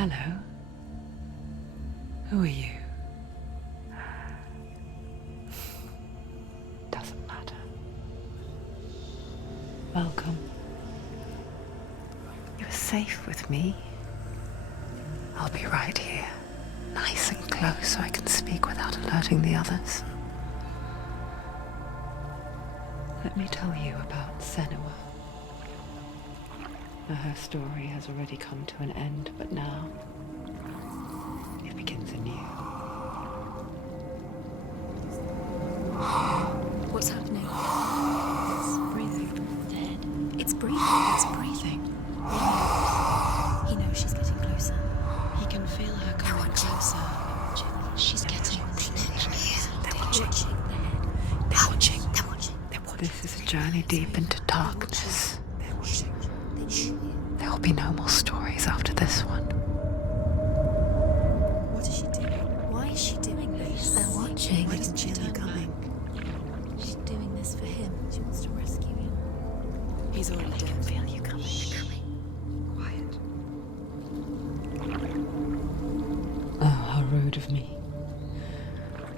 Hello. Who are you? Doesn't matter. Welcome. You're safe with me. I'll be right here, nice and close so I can speak without alerting the others. Let me tell you about Senua. Her story has already come to an end, but now it begins anew. What's happening? It's breathing. Dead. It's breathing. It's breathing. He knows she's getting closer. He can feel her coming closer. She's getting closer. They're watching. They're watching. They're watching. They're watching. This is a journey deep into darkness. They're watching. There will be no more stories after this one. What is she doing? Why is she doing this? They're watching. Why doesn't she turn coming? She's doing this for him. She wants to rescue him. He's already dead. I can feel you coming. Quiet. Oh, how rude of me.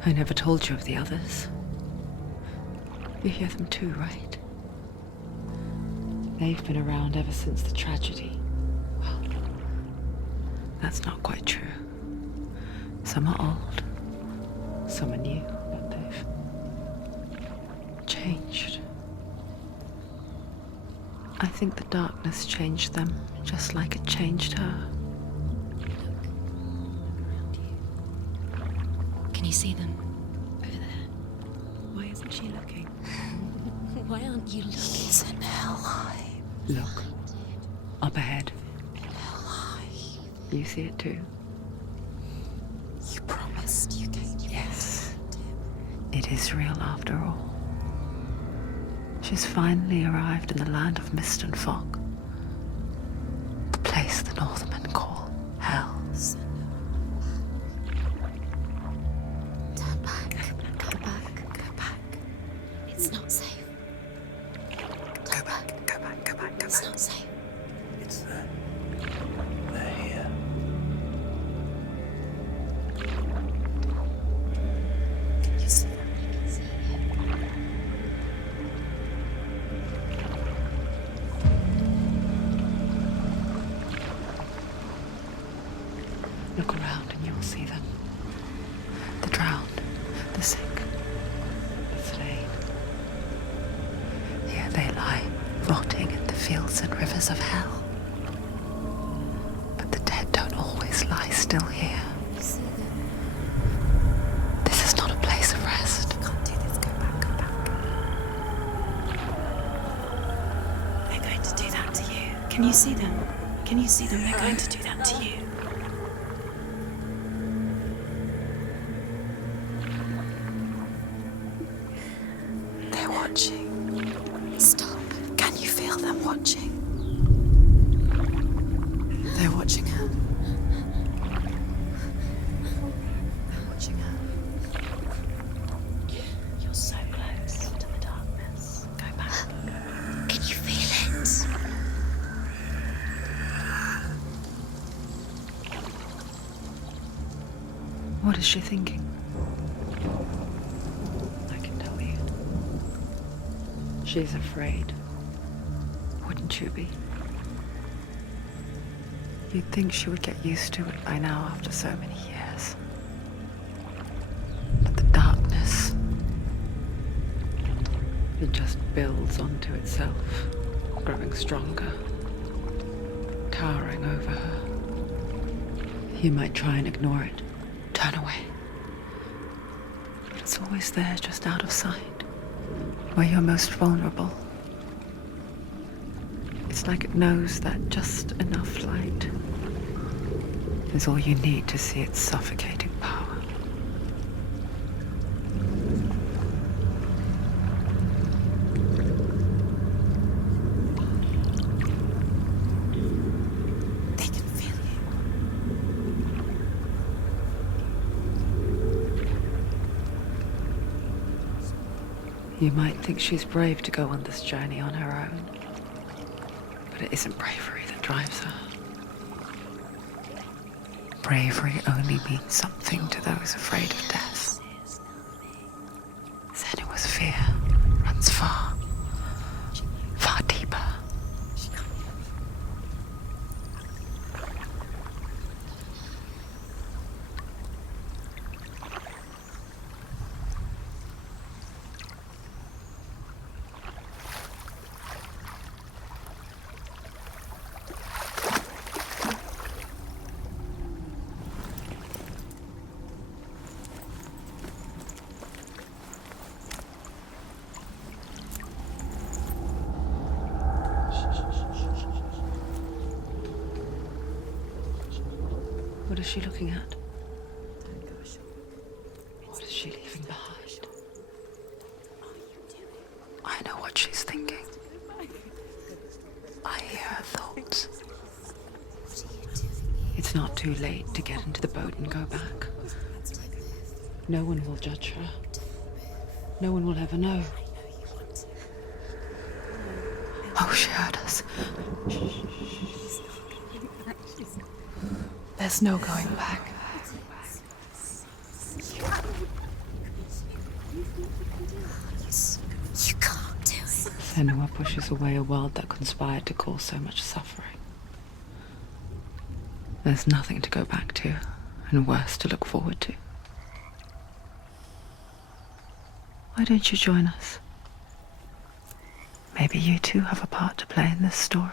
I never told you of the others. You hear them too, right? They've been around ever since the tragedy. Well, that's not quite true. Some are old, some are new, but they've changed. I think the darkness changed them, just like it changed her. Around you. Can you see them? Over there. Why isn't she looking? Why aren't you looking? He's in Hellblade. Look, up ahead. You see it too? You promised you gave me. Yes. It is real after all. She's finally arrived in the land of mist and fog. The place the Northmen call Hell. Turn back. Go back. Go back. It's not safe. Go back. Go back. Go back. Go It's back. not safe. It's them. They're here. Can you see them? I can see Look around and you'll see them. The drowned, the sick, the slain. Here they lie, rotting in the fields and rivers of hell. But the dead don't always lie still here. See them. This is not a place of rest. I can't do this. Go back. Go back. They're going to do that to you. Can you see them? Can you see them? They're going to do that to you. They're watching. Stop. Can you feel them watching? They're watching her. They're watching her. You're so close to the darkness. Go back. Can you feel it? What is she thinking? I can tell you. She's afraid. Wouldn't you be? You'd think she would get used to it by now after so many years. But the darkness, it just builds onto itself, growing stronger, towering over her. You might try and ignore it, turn away. But it's always there, just out of sight, where you're most vulnerable. It's like it knows that just enough light is all you need to see its suffocating power. They can feel you. You might think she's brave to go on this journey on her own, but it isn't bravery that drives her. Bravery only means something to those afraid of death. Senua's fear runs far, far deeper. What is she looking at? What is she leaving behind? I know what she's thinking. I hear her thoughts. It's not too late to get into the boat and go back. No one will judge her. No one will ever know. Oh, she heard us. There's no going back. You can't do it. Senua pushes away a world that conspired to cause so much suffering. There's nothing to go back to, and worse to look forward to. Why don't you join us? Maybe you too have a part to play in this story.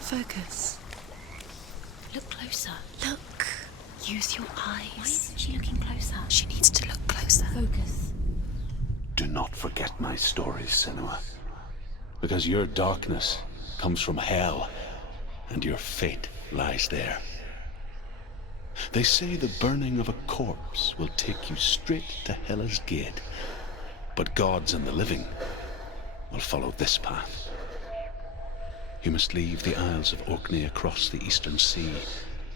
Focus. Look closer. Look. Use your eyes. Why isn't she looking closer? She needs to look closer. Focus. Do not forget my stories, Senua. Because your darkness comes from hell, and your fate lies there. They say the burning of a corpse will take you straight to Hela's gate, but gods and the living will follow this path. You must leave the Isles of Orkney across the eastern sea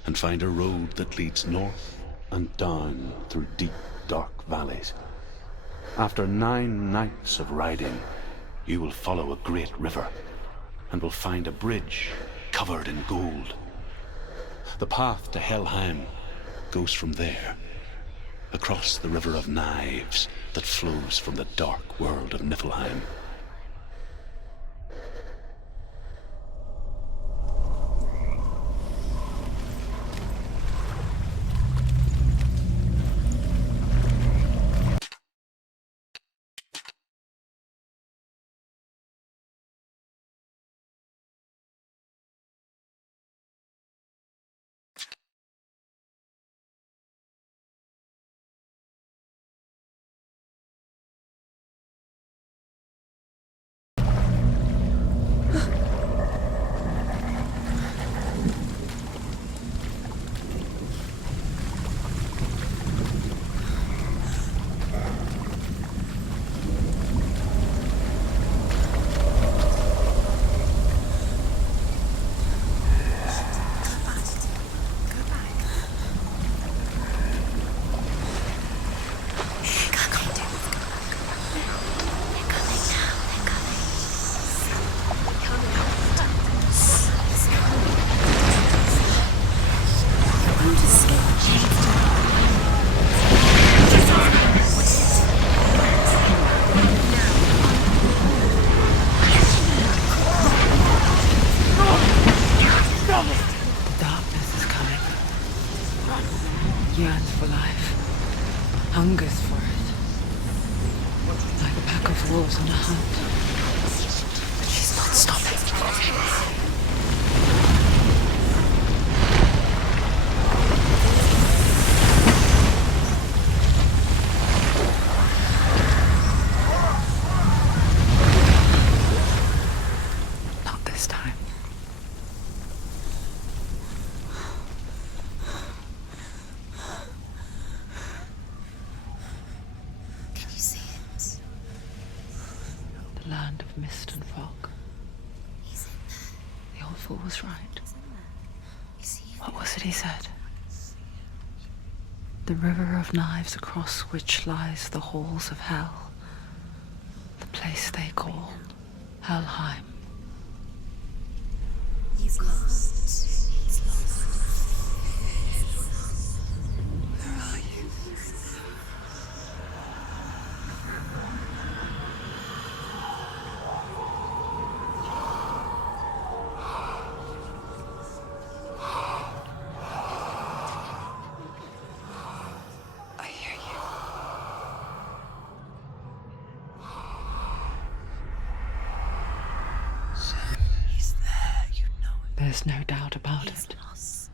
and find a road that leads north and down through deep, dark valleys. After 9 nights of riding, you will follow a great river and will find a bridge covered in gold. The path to Helheim goes from there, across the river of knives that flows from the dark world of Niflheim. Yearns for life, hungers for it, like a pack of wolves on a hunt. But she's not stopping. mist and fog. He's in there. The old fool was right. He's in there. Is he in What was it he said? The river of knives across which lies the halls of hell. The place they call Helheim. He's lost. He's lost. Where are you? I hear you. He's there, you know it. There's no doubt about He's it. lost.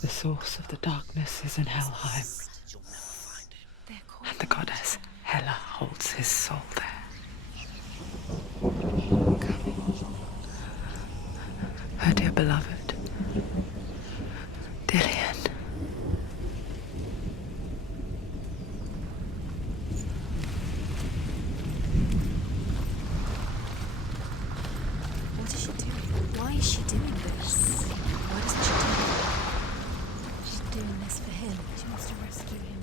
The source of the darkness is in Helheim, You'll never find him. They're called and the goddess Hela holds his soul there. Her dear beloved, Dillian. What is she doing? Why is she doing this? Why doesn't she do it? She's doing this for him. She wants to rescue him.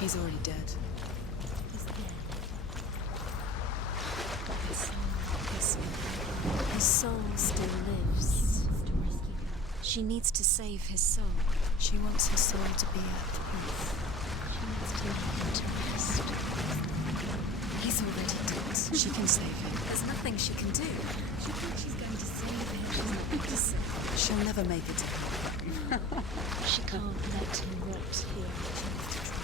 He's already dead. He's dead. But his soul still lives. She needs to save his soul. She wants her soul to be at peace. She needs to let him to rest. He's already dead. She can save him. There's nothing she can do. She thinks she's going to save him. She's not going to save him. She'll never make it to hell. She can't let him rot here. She needs to try.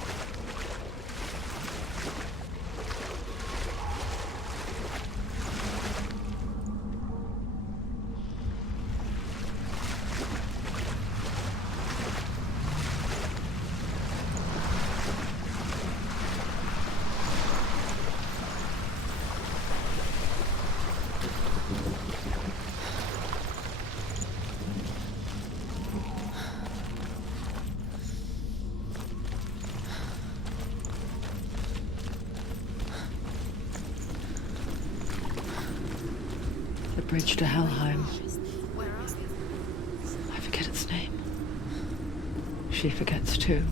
The bridge to Helheim. Where are you? I forget its name. She forgets too.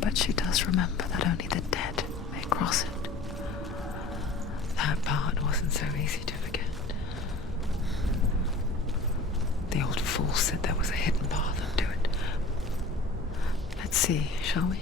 But she does remember that only the dead may cross it. That part wasn't so easy to forget. The old fool said there was a hidden path up to it. Let's see, shall we?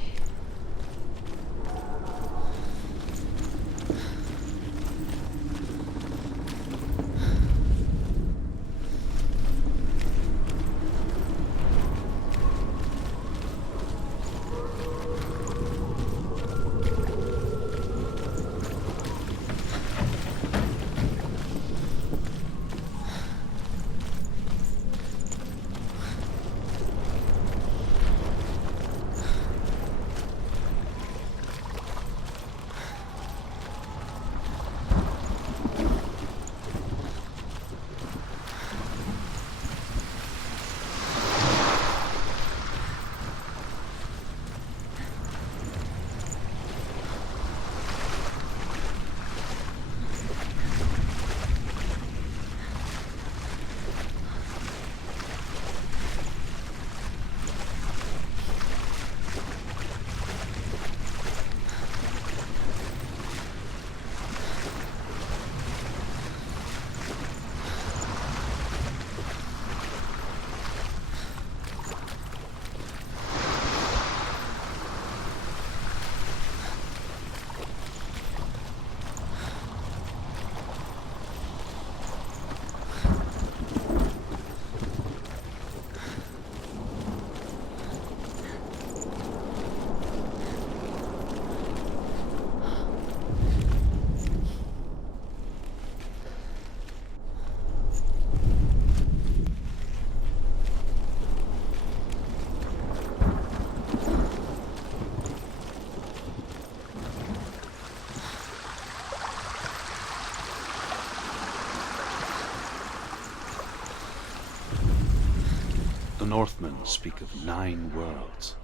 The Northmen speak of 9 worlds.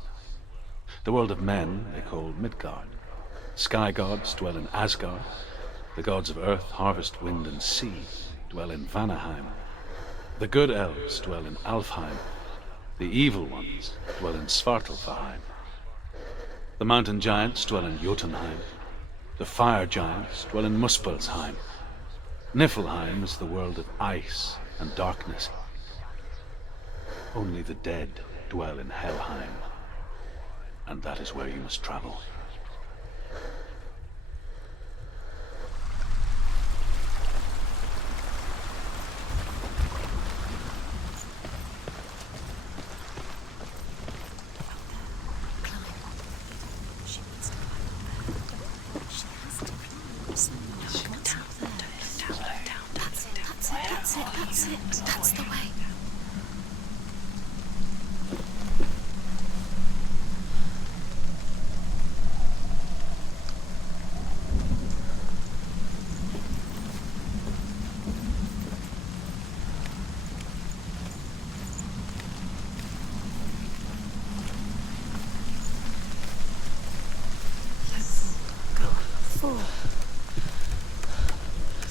The world of men they call Midgard. Sky gods dwell in Asgard. The gods of earth, harvest, wind, and sea dwell in Vanaheim. The good elves dwell in Alfheim. The evil ones dwell in Svartalfheim. The mountain giants dwell in Jotunheim. The fire giants dwell in Muspelheim. Niflheim is the world of ice and darkness. Only the dead dwell in Helheim, and that is where you must travel. She needs to climb up there. She has to climb. Someone wants up there. Down. That's it. That's the way.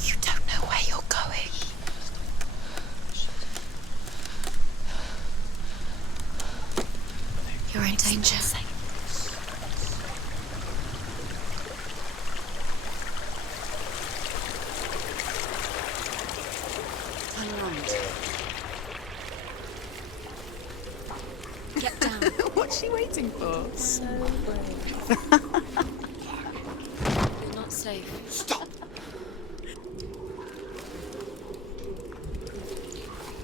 You don't know where you're going. You're in danger. Turn around. Get down. What's she waiting for? So brave. You're not safe. Stop!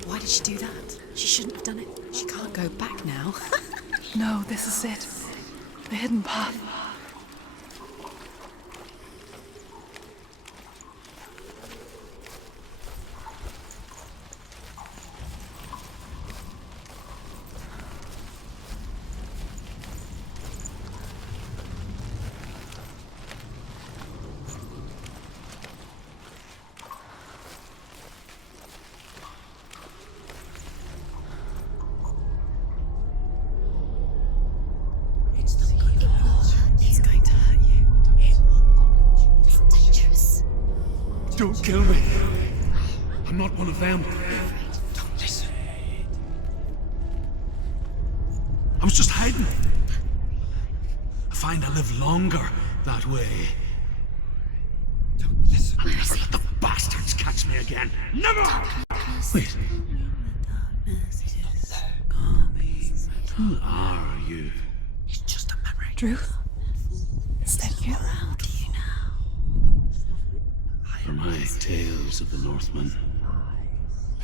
Why did she do that? She shouldn't have done it. She can't go back now. No, this is it. The hidden path. It's going to hurt you. It's dangerous. Don't kill me. I'm not one of them. Don't listen. I was just hiding. I find I live longer that way. Don't listen. I'll never let the bastards catch me again. Never! Wait. Who are you? It's just a memory. Druth? Is that you? For my tales of the Northmen,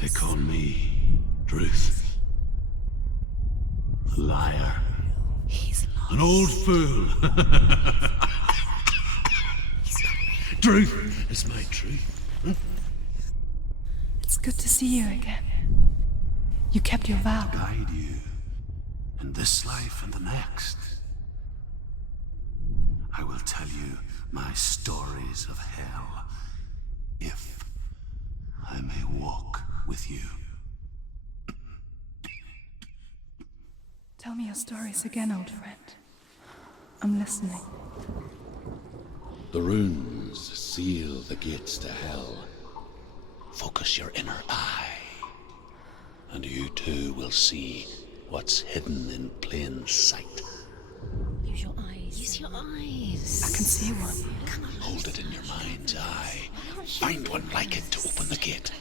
they call me Druth. A liar. He's lost. An old fool. Truth is my truth. It's good to see you again. You kept your vow. Guide you in this life and the next. I will tell you my stories of hell, if I may walk with you. Tell me your stories again, old friend. I'm listening. The runes seal the gates to hell. Focus your inner eye, and you too will see what's hidden in plain sight. Use your eyes. Use your eyes. I can see one. Hold it in your mind's eye. Find one like it to open the gate.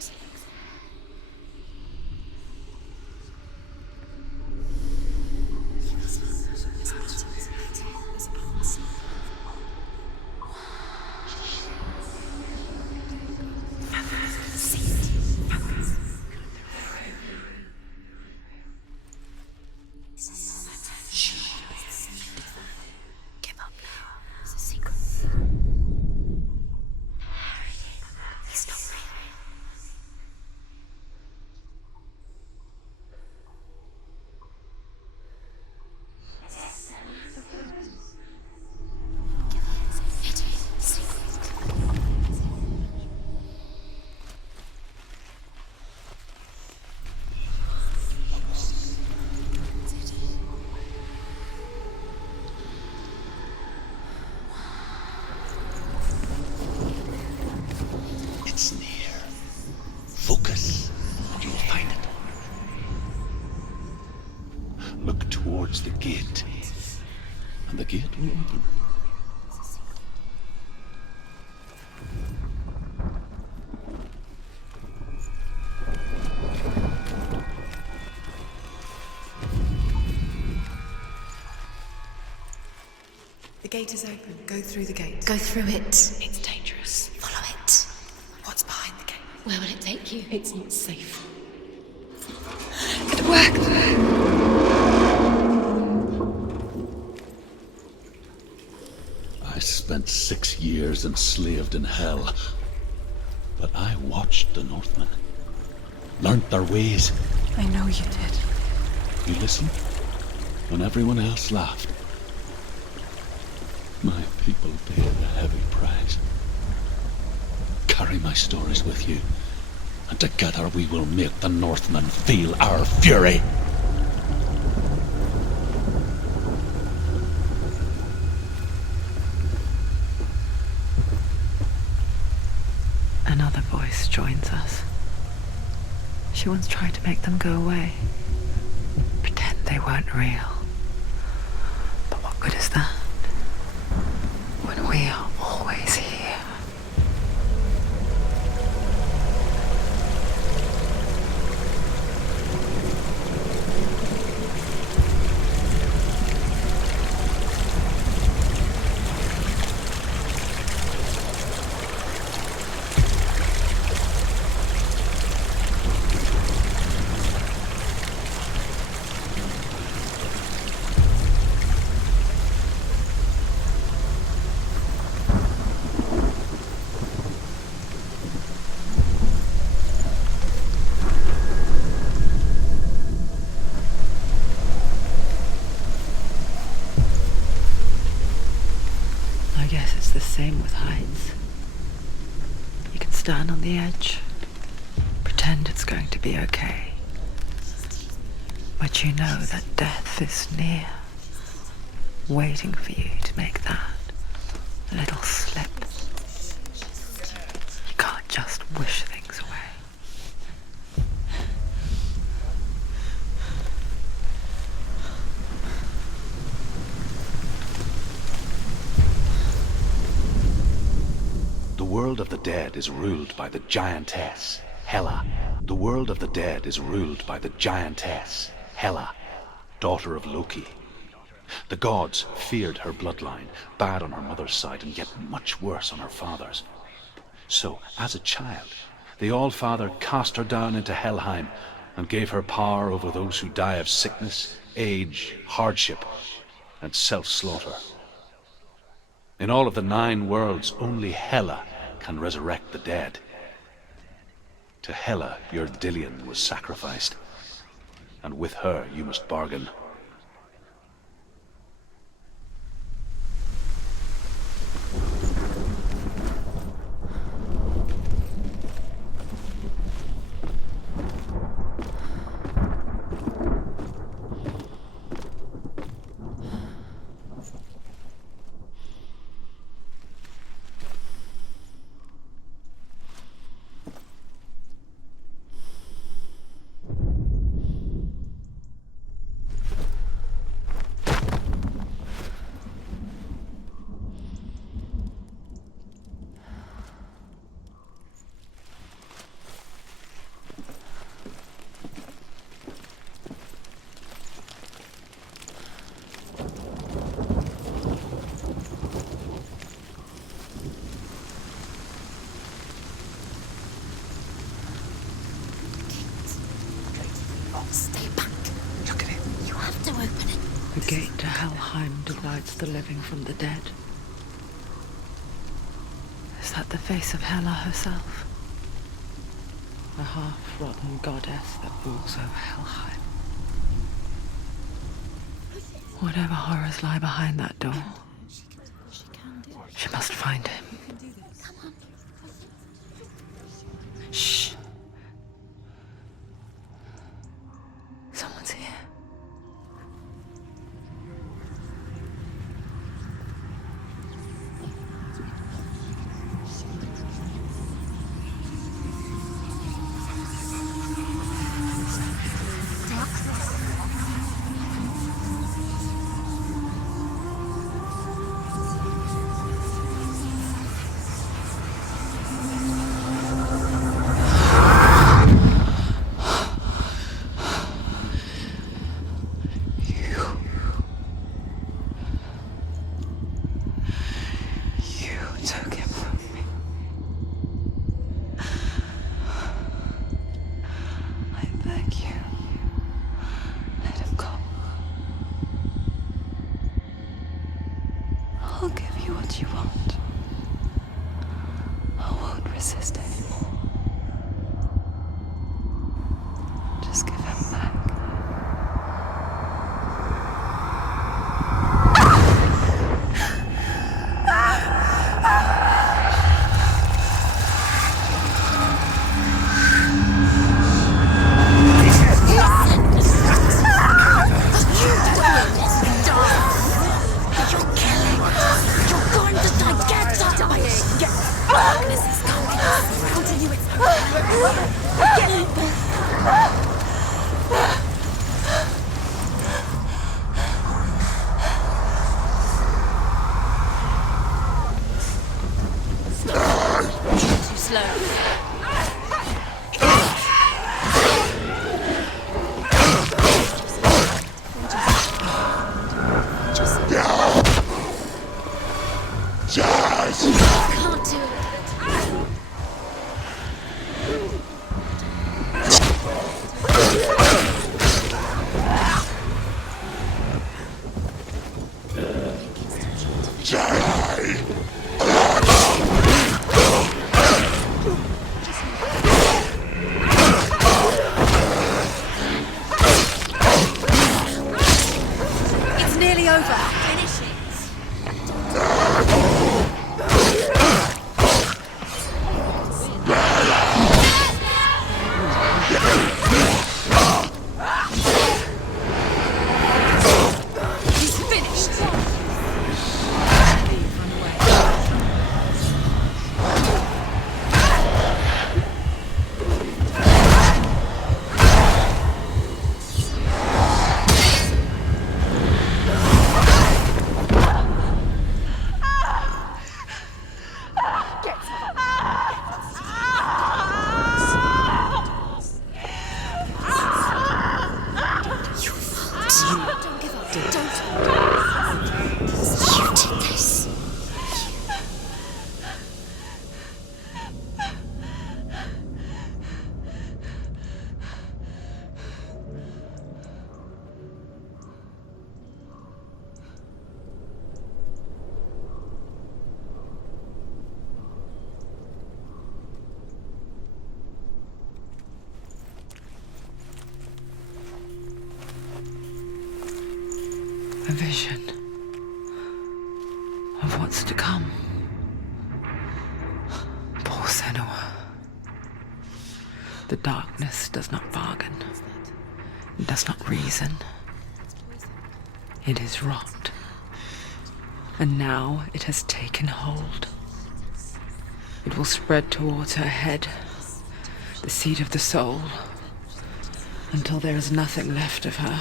Give up now. It's a secret. He's not real. towards the gate. And the gate will open. The gate is open. Go through the gate. Go through it. It's dangerous. Follow it. What's behind the gate? Where will it take you? It's not safe. It worked. I spent 6 years enslaved in hell. But I watched the Northmen. Learnt their ways. I know you did. You listened when everyone else laughed. My people paid a heavy price. Carry my stories with you, and together we will make the Northmen feel our fury. Another voice joins us. She once tried to make them go away. Pretend they weren't real. But what good is that? When we are always here. I guess it's the same with heights. You can stand on the edge, pretend it's going to be okay. But you know that death is near, waiting for you to make that little slip. You can't just wish things away. The world of the dead is ruled by the giantess, Hela. The world of the dead is ruled by the giantess, Hela, daughter of Loki. The gods feared her bloodline, bad on her mother's side and yet much worse on her father's. So, as a child, the All-Father cast her down into Helheim and gave her power over those who die of sickness, age, hardship, and self-slaughter. In all of the 9 worlds, only Hela can resurrect the dead. To Hela, your Dillion was sacrificed, and with her you must bargain. Stay back. Look at it. You have to open it. The gate to Helheim divides the living from the dead. Is that the face of Hela herself? A half-rotten goddess that rules over Helheim. Whatever horrors lie behind that door, she must find him. Shh. Someone's here. A vision of what's to come. Poor Senua. The darkness does not bargain. It does not reason. It is rot. And now it has taken hold. It will spread towards her head, the seat of the soul, until there is nothing left of her.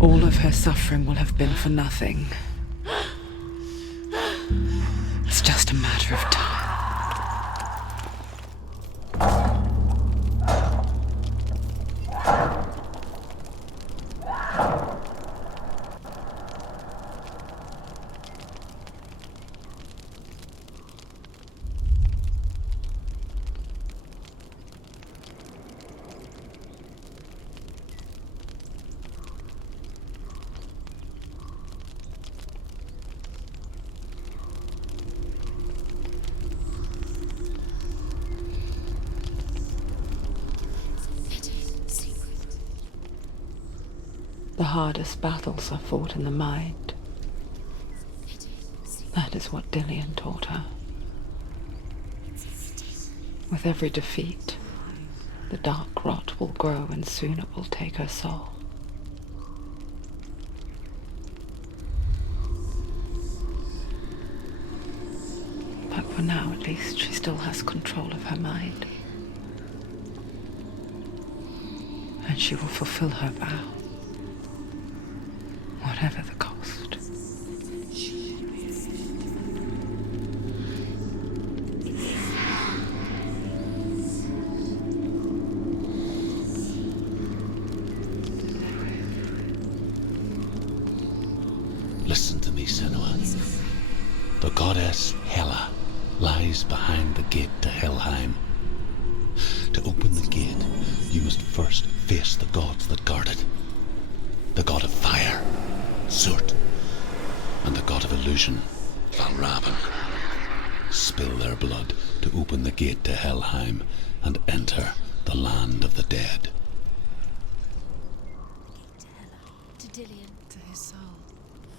All of her suffering will have been for nothing. It's just a matter of time. The hardest battles are fought in the mind. That is what Dillian taught her. With every defeat, the dark rot will grow and soon it will take her soul. But for now, at least, she still has control of her mind. And she will fulfill her vow. Whatever the cost. Listen to me, Senua. The goddess Hela lies behind the gate to Helheim. To open the gate, you must first face the gods that guard it. The god of fire, Surt, and the god of illusion, Valravan. Spill their blood to open the gate to Helheim and enter the land of the dead. To Dillian. To his soul.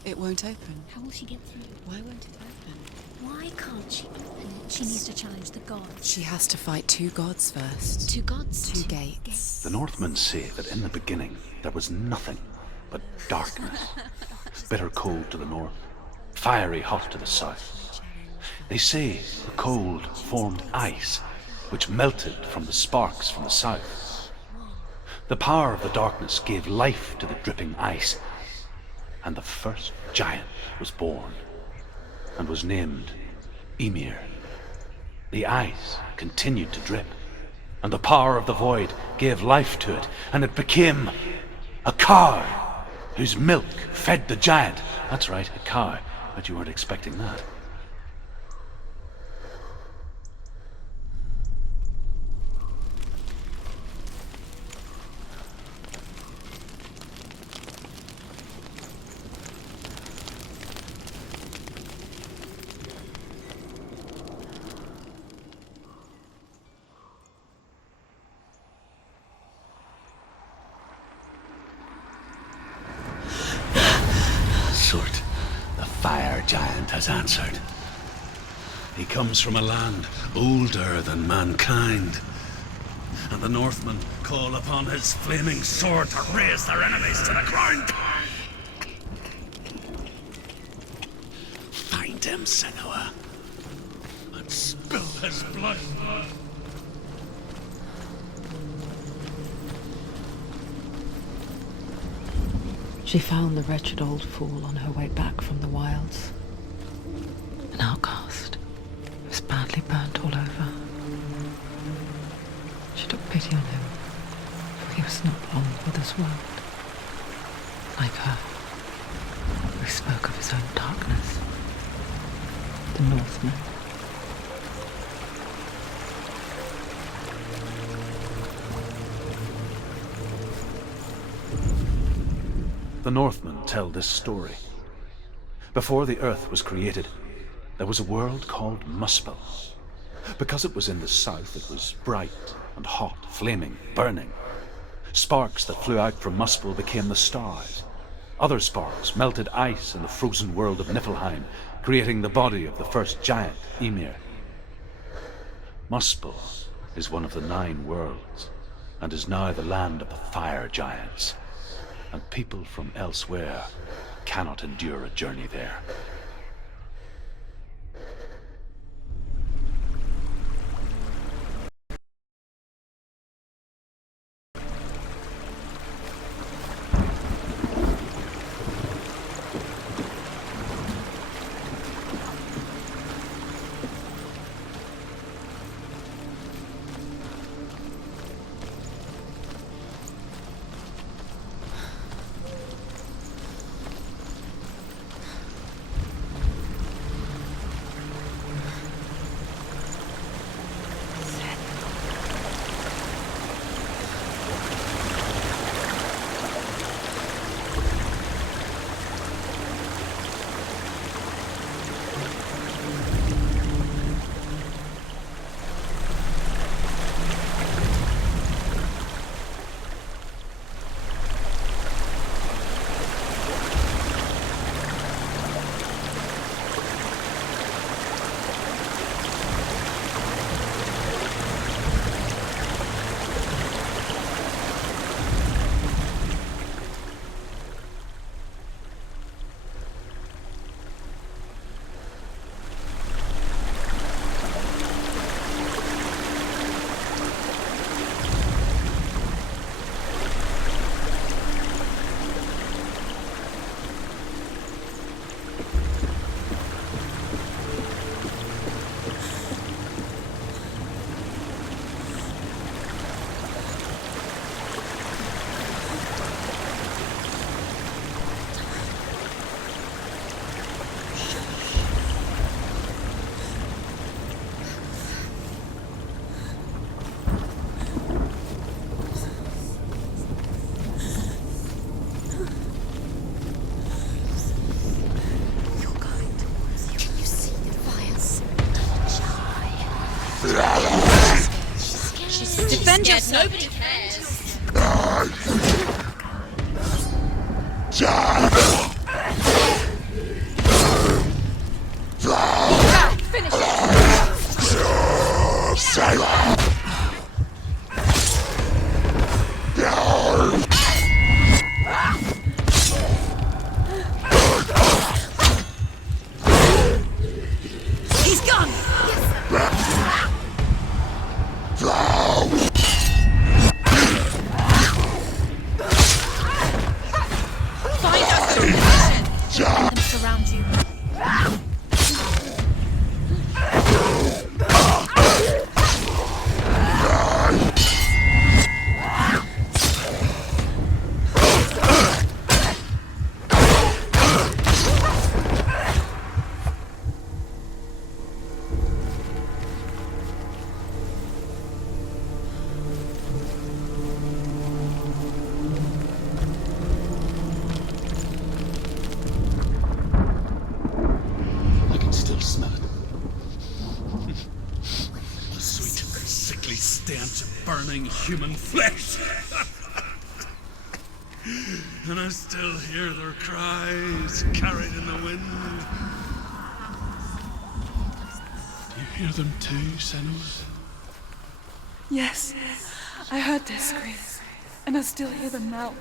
It won't open. How will she get through? Why won't it open? Why can't she open? She needs to challenge the gods. She has to fight two gods first. Two gods? Two gates. The Northmen say that in the beginning there was nothing but darkness. Bitter cold to the north, fiery hot to the south. They say the cold formed ice, which melted from the sparks from the south. The power of the darkness gave life to the dripping ice, and the first giant was born, and was named Ymir. The ice continued to drip, and the power of the void gave life to it, and it became a cow whose milk fed the giant. That's right, a cow. But you weren't expecting that. Surt, the fire giant, has answered. He comes from a land older than mankind, and the Northmen call upon his flaming sword to raise their enemies to the ground. Find him, Senua, and spill his blood. She found the wretched old fool on her way back from the wilds. An outcast. He was badly burnt all over. She took pity on him, for he was not long for this world. Like her, he spoke of his own darkness. The Northmen. The Northmen tell this story. Before the earth was created, there was a world called Muspel. Because it was in the south, it was bright and hot, flaming, burning. Sparks that flew out from Muspel became the stars. Other sparks melted ice in the frozen world of Niflheim, creating the body of the first giant, Ymir. Muspel is one of the 9 worlds, and is now the land of the fire giants. And people from elsewhere cannot endure a journey there. Defend yourself. Nobody cares. Finish it. He's gone. Find us a location. Let them surround you. I can still smell it. The sweet, sickly stench of burning human flesh. And I still hear their cries carried in the wind. You hear them too, Senua? Yes, I heard their screams, and I still hear them now.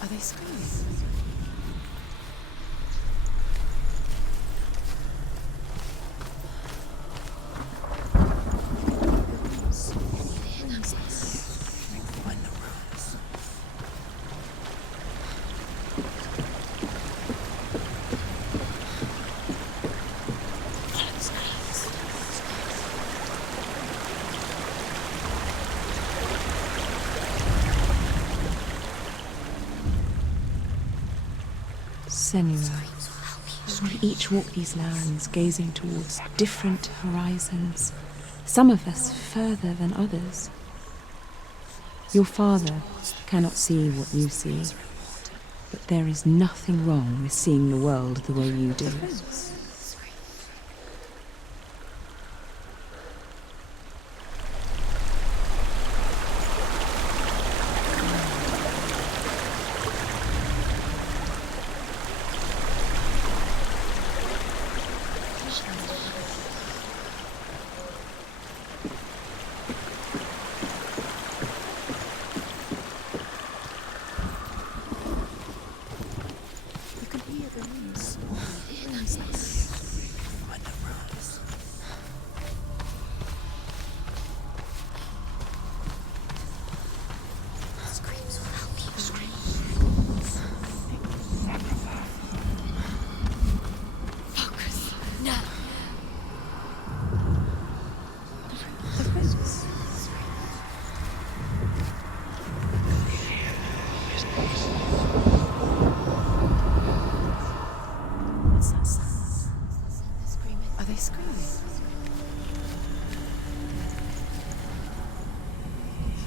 Are they screaming? Senua. We each walk these lands, gazing towards different horizons, some of us further than others. Your father cannot see what you see, but there is nothing wrong with seeing the world the way you do. Are they screaming?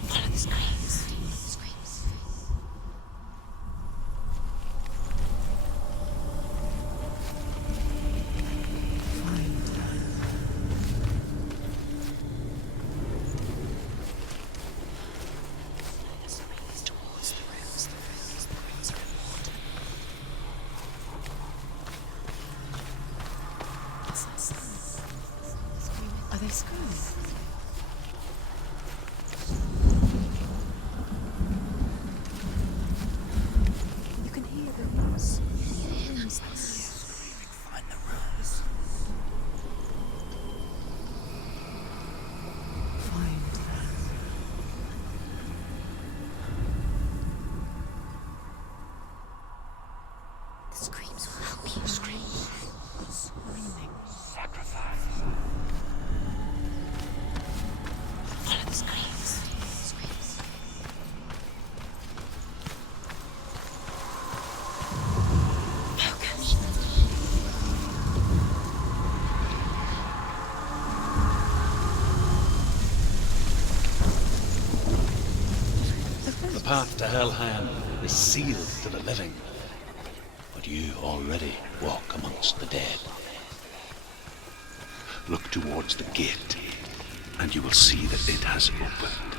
Follow the screams. Are they screaming? You can hear the roots. Find the ruins. Find them. The screams will help you. Screaming. Sacrifice. Follow the screams. Focus. The path to Helheim is sealed to the living, but you already walk amongst the dead. Look towards the gate, and you will see that it has opened.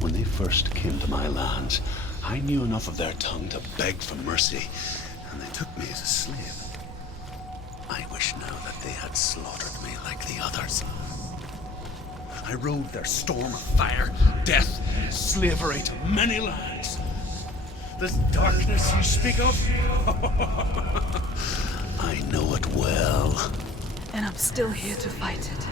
When they first came to my lands, I knew enough of their tongue to beg for mercy, and they took me as a slave. I wish now that they had slaughtered me like the others. I rode their storm of fire, death, slavery to many lands. This darkness you speak of, I know it well. And I'm still here to fight it.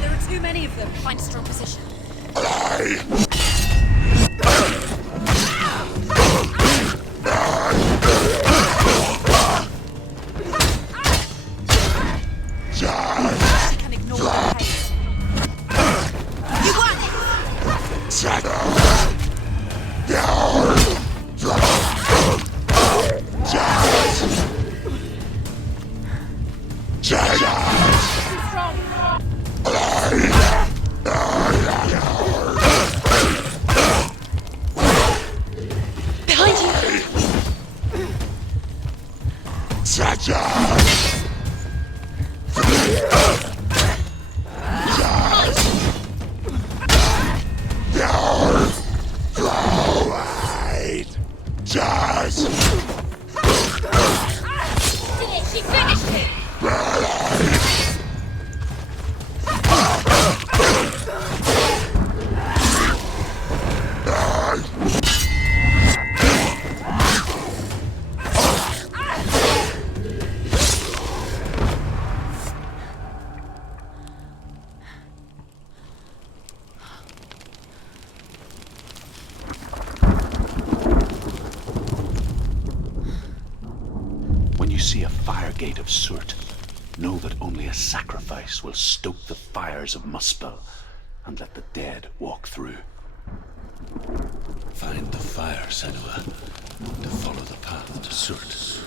There are too many of them. Find a strong position. Can ignore the pace. You won! Too strong. Behind you! She finished it! When you see a fire gate of Surt, know that only a sacrifice will stoke the fires of Muspel and let the dead walk through. Find the fire, Senua, to follow the path to Surt.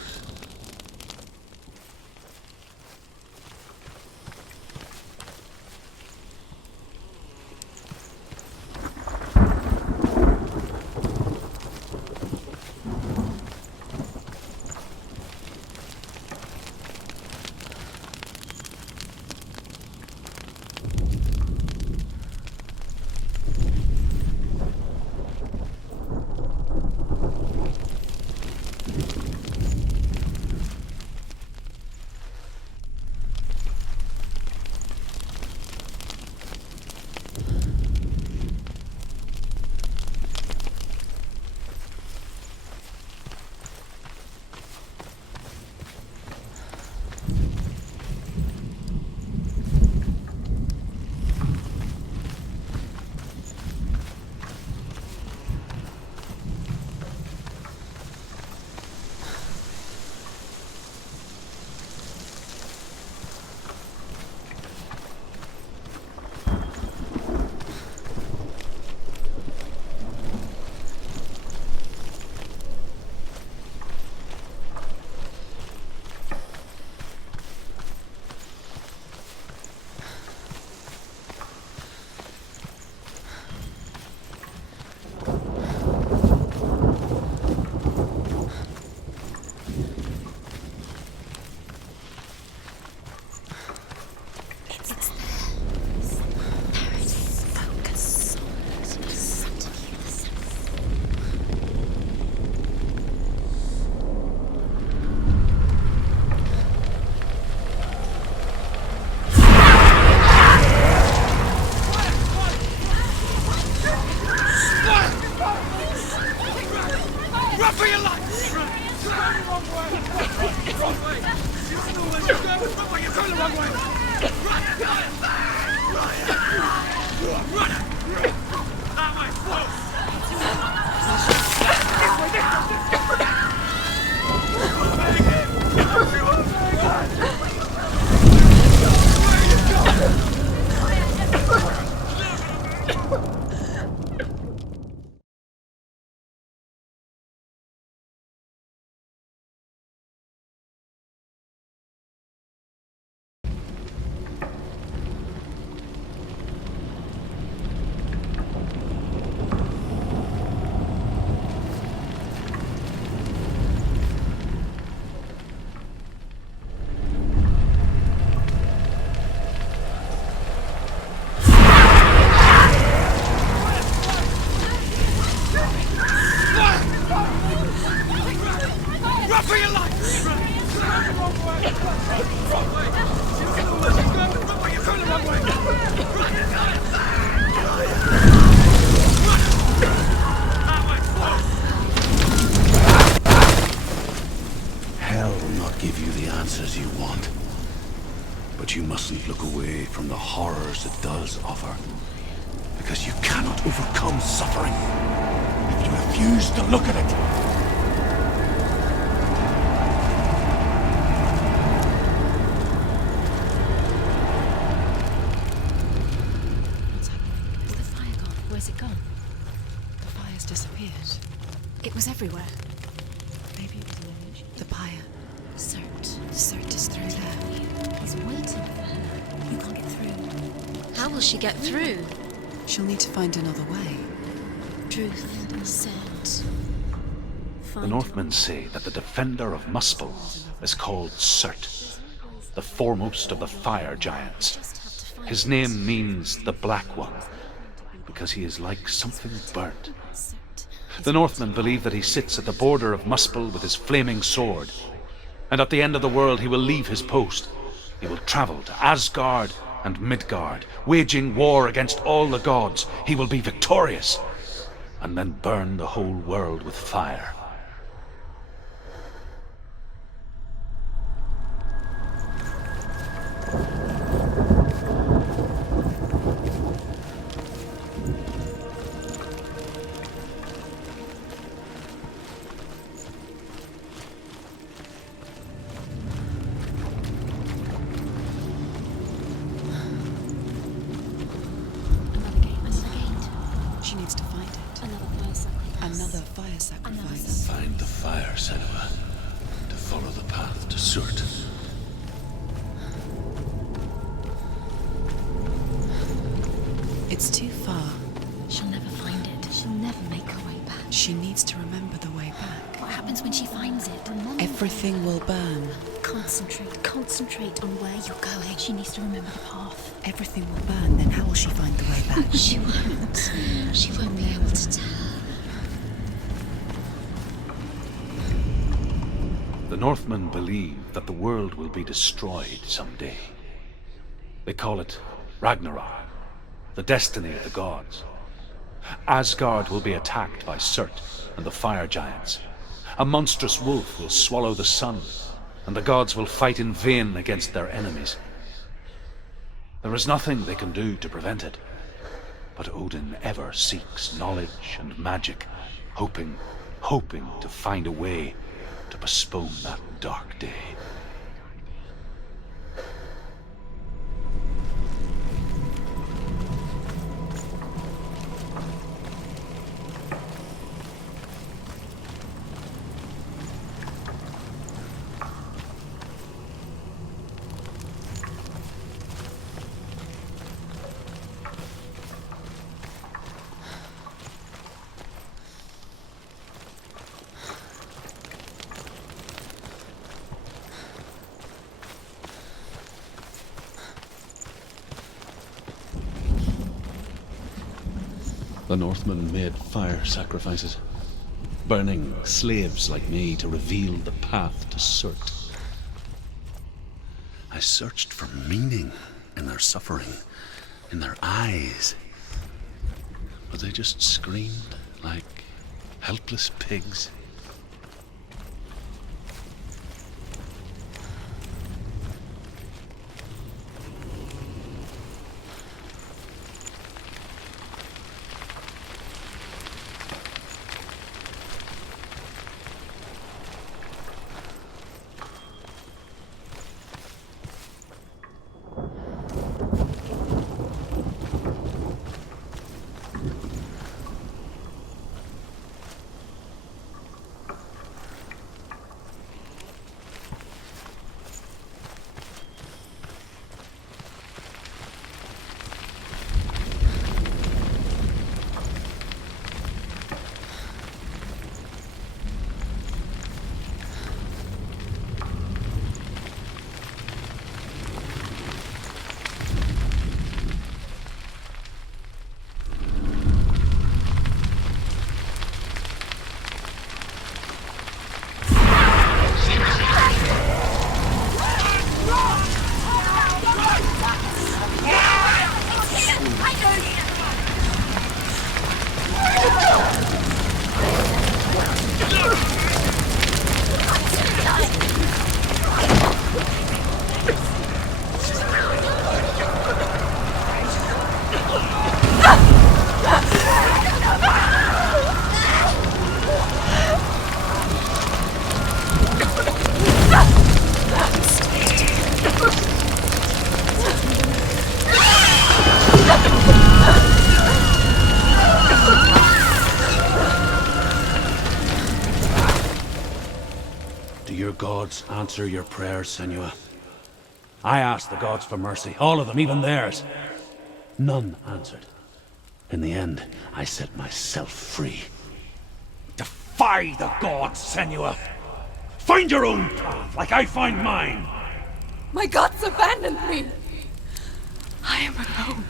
Hell will not give you the answers you want. But you mustn't look away from the horrors it does offer. Because you cannot overcome suffering if you refuse to look at it. Where's it gone? The fire's disappeared. It was everywhere. Maybe it was an illusion. The pyre. Surt is through there. He's waiting for her. You can't get through. How will she get through? She'll need to find another way. Truth, scent. The Northmen say that the defender of Muspel is called Surt, the foremost of the fire giants. His name means the Black One, because he is like something burnt. The Northmen believe that he sits at the border of Muspel with his flaming sword, and at the end of the world he will leave his post. He will travel to Asgard and Midgard, waging war against all the gods. He will be victorious, and then burn the whole world with fire. She needs to find it. Another fire sacrifice. Find the fire, Senua, to follow the path to Surt. It's too far. She'll never find it. She'll never make her way back. She needs to remember the way back. What happens when she finds it? Remember. Everything will burn. Concentrate on where you're going. She needs to remember the path. Everything will burn, then how will she find the way back? She won't. She won't be able to tell. The Northmen believe that the world will be destroyed someday. They call it Ragnarok, the destiny of the gods. Asgard will be attacked by Surt and the fire giants. A monstrous wolf will swallow the sun, and the gods will fight in vain against their enemies. There is nothing they can do to prevent it, but Odin ever seeks knowledge and magic, hoping to find a way to postpone that dark day. The Northmen made fire sacrifices, burning slaves like me to reveal the path to Surt. I searched for meaning in their suffering, in their eyes. But they just screamed like helpless pigs. Do your gods answer your prayers, Senua? I asked the gods for mercy, all of them, even theirs. None answered. In the end, I set myself free. Defy the gods, Senua! Find your own path, like I find mine. My gods abandoned me. I am alone.